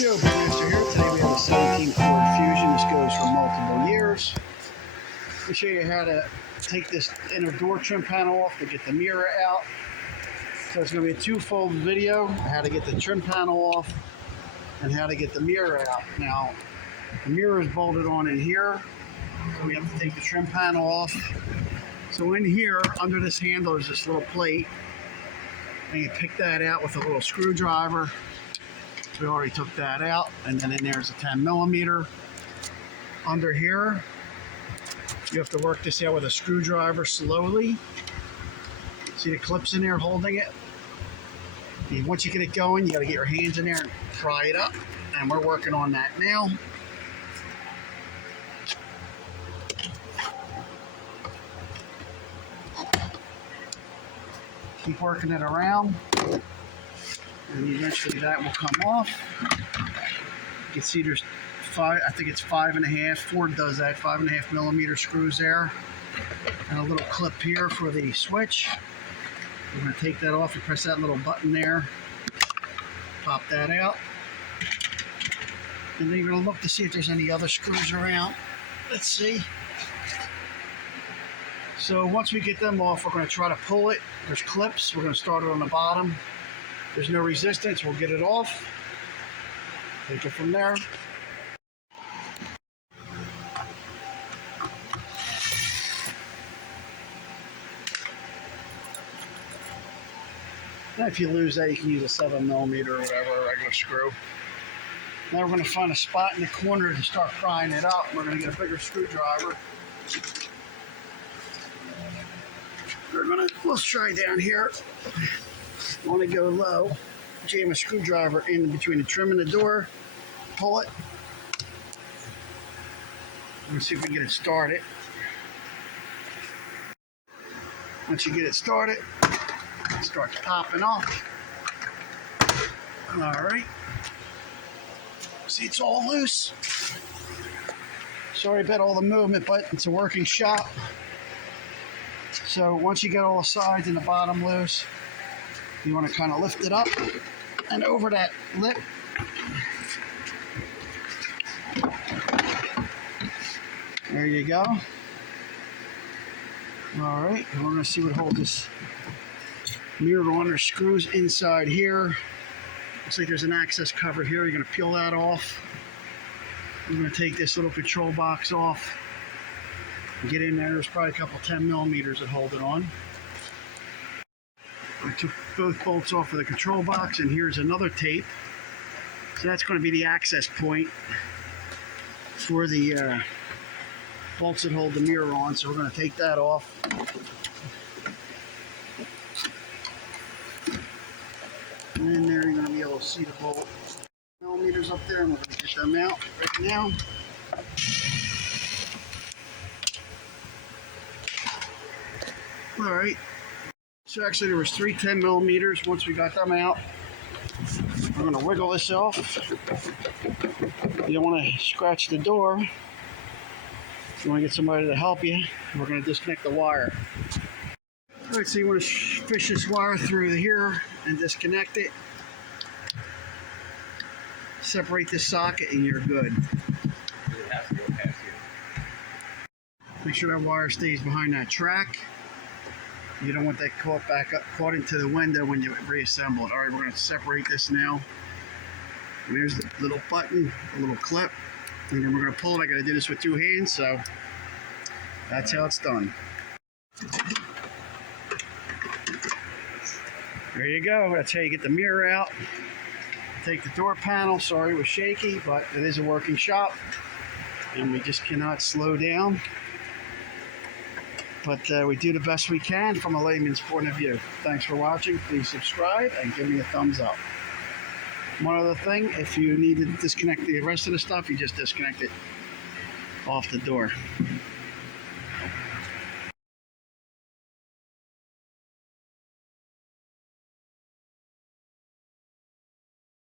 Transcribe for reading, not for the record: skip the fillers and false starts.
Geo Producer here. Today we have a 17 Ford Fusion. This goes for multiple years. I'll show you how to take this inner door trim panel off to get the mirror out. So it's going to be a two-fold video, how to get the trim panel off and how to get the mirror out. Now, the mirror is bolted on in here, so we have to take the trim panel off. So in here, under this handle, is this little plate, and you pick that out with a little screwdriver. We already took that out, and then in there's a 10 millimeter. Under here, you have to work this out with a screwdriver slowly. See the clips in there holding it? And once you get it going, you got to get your hands in there and pry it up, and we're working on that now. Keep working it around, and eventually that will come off. You can see there's I think it's 5.5. Ford does that, 5.5 millimeter screws there, and a little clip here for the switch. We're going to take that off and press that little button there, pop that out, and then you're going to look to see if there's any other screws around. Let's see. So once we get them off, we're going to try to pull it. There's clips. We're going to start it on the bottom. There's no resistance. We'll get it off. Take it from there. Now if you lose that, you can use a 7 millimeter or whatever, a regular screw. Now we're going to find a spot in the corner to start prying it up. We're going to get a bigger screwdriver. Let's try down here. You want to go low. Jam a screwdriver in between the trim and the door. Pull it. Let's see if we can get it started. Once you get it started, it starts popping off. All right. See, it's all loose. Sorry about all the movement, but it's a working shop. So once you get all the sides and the bottom loose, you want to kind of lift it up and over that lip. There you go. All right, we're going to see what holds this mirror on. There's screws inside here. Looks like there's an access cover here. You're going to peel that off. I'm going to take this little control box off. Get in there. There's probably a couple 10 millimeters that hold it on. I took both bolts off of the control box, and here's another tape. So that's going to be the access point for the bolts that hold the mirror on. So we're going to take that off. And then there you're going to be able to see the bolt millimeters up there, and we're going to get them out right now. All right. So actually there was 3 10 millimeters. Once we got them out, we're going to wiggle this off. You don't want to scratch the door. You want to get somebody to help you. We're going to disconnect the wire. All right, so you want to fish this wire through here and disconnect it. Separate this socket and you're good. Make sure that wire stays behind that track. You don't want that caught into the window when you reassemble it. All right, we're going to separate this now. And there's the little button, a little clip. And then we're going to pull it. I got to do this with 2 hands, so that's how it's done. There you go. That's how you get the mirror out. Take the door panel. Sorry it was shaky, but it is a working shop. And we just cannot slow down. But we do the best we can from a layman's point of view. Thanks for watching. Please subscribe and give me a thumbs up. One other thing, if you need to disconnect the rest of the stuff, you just disconnect it off the door.